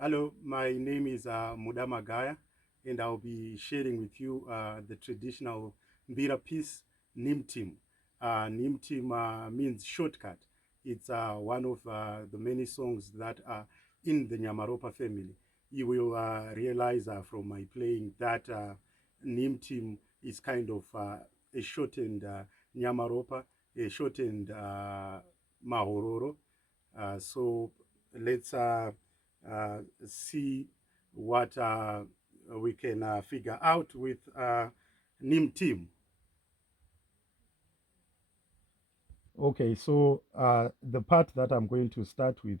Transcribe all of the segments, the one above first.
Hello, my name is Muda Magaya, and I'll be sharing with you the traditional Mbira piece, Nimtim. Nimtim means shortcut. It's one of the many songs that are in the Nyamaropa family. You will realize from my playing that Nimtim is kind of a shortened Nyamaropa, a shortened Mahororo. So let's see what we can figure out with Nimtim. Okay, so the part that I'm going to start with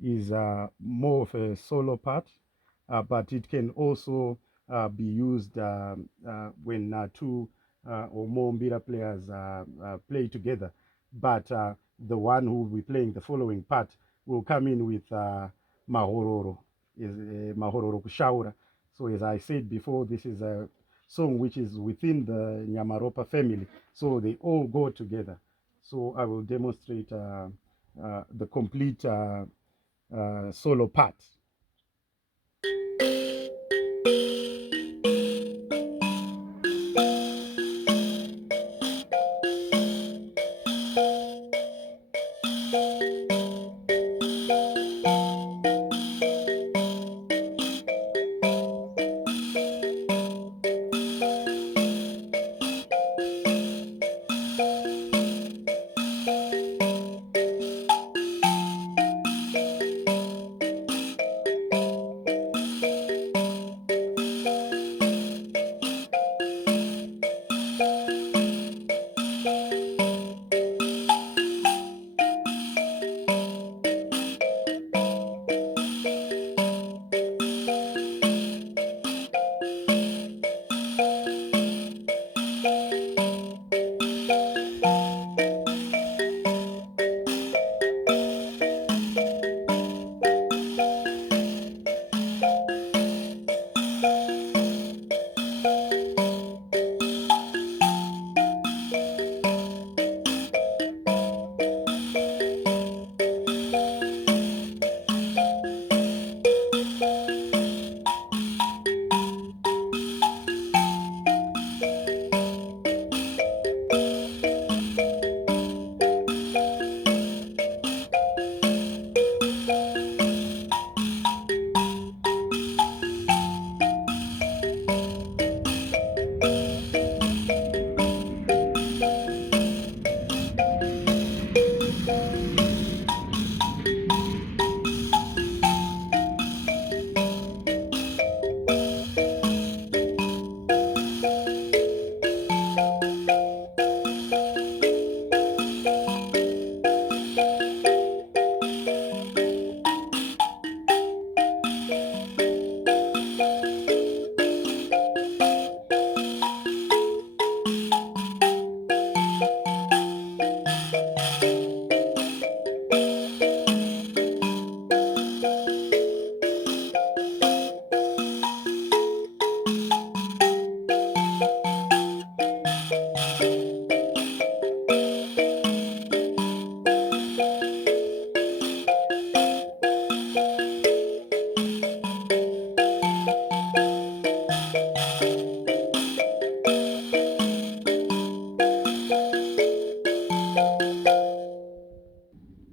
is more of a solo part, but it can also be used when two or more Mbira players play together. But the one who will be playing the following part will come in with Mahororo, is Mahororo Kushaura. So as I said before, this is a song which is within the Nyamaropa family, so they all go together. So I will demonstrate the complete solo part.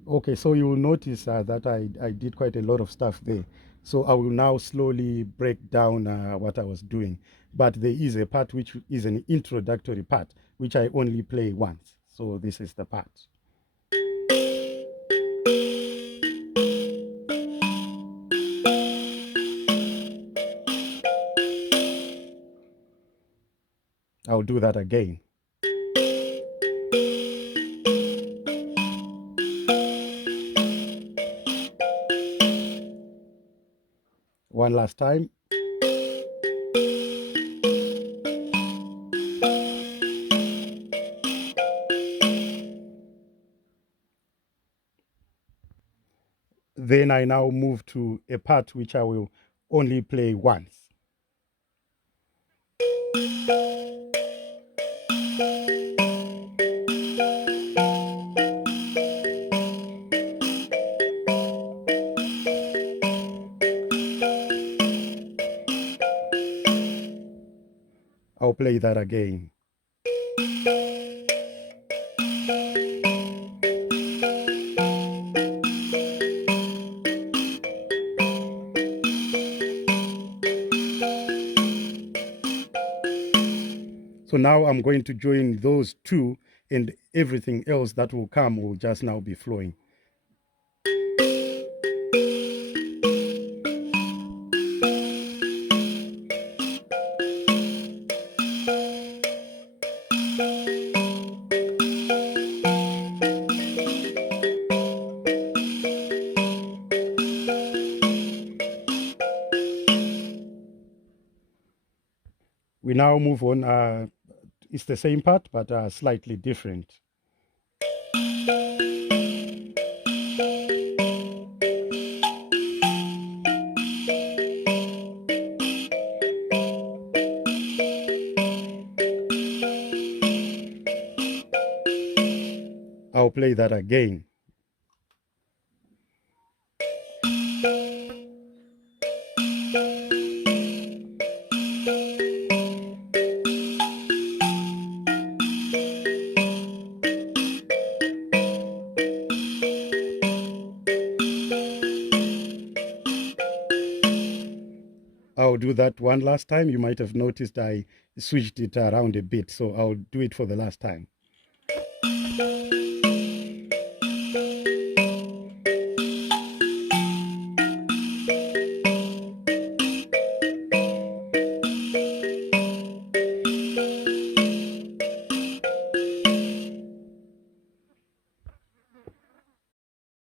Okay, so you will notice that I did quite a lot of stuff there. So I will now slowly break down what I was doing. But there is a part which is an introductory part, which I only play once. So this is the part. I'll do that again. One last time. Then I now move to a part which I will only play once. I'll play that again. So now I'm going to join those two, and everything else that will come will just now be flowing. We now move on. It's the same part, but slightly different. I'll play that again. I'll do that one last time. You might have noticed I switched it around a bit, so I'll do it for the last time.